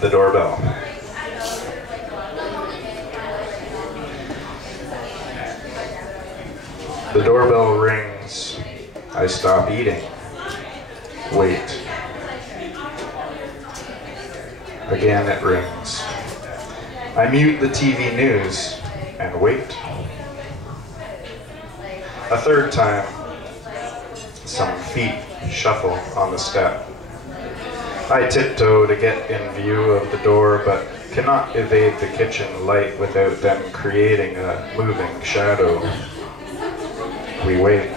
The doorbell. The doorbell rings. I stop eating. Wait. Again it rings. I mute the TV news and wait. A third time, some feet shuffle on the step. I tiptoe to get in view of the door, but cannot evade the kitchen light without them creating a moving shadow. We wait.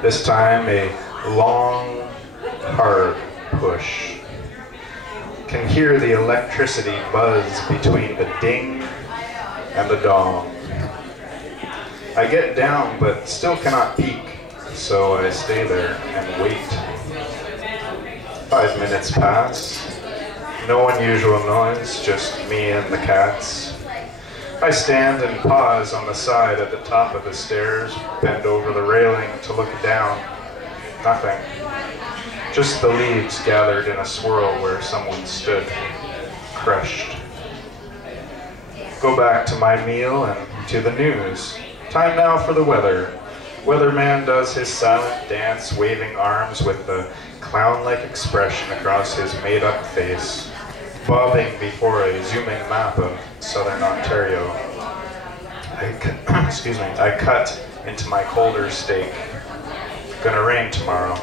This time, a long, hard push. Can hear the electricity buzz between the ding and the dong. I get down, but still cannot peek, so I stay there and wait. 5 minutes pass. No unusual noise, just me and the cats. I stand and pause on the side at the top of the stairs, bend over the railing to look down. Nothing. Just the leaves gathered in a swirl where someone stood, crushed. Go back to my meal and to the news. Time now for the weather. Weatherman does his silent dance, waving arms with the clown-like expression across his made-up face, bobbing before a zooming map of southern Ontario. I cut into my colder steak. Gonna rain tomorrow.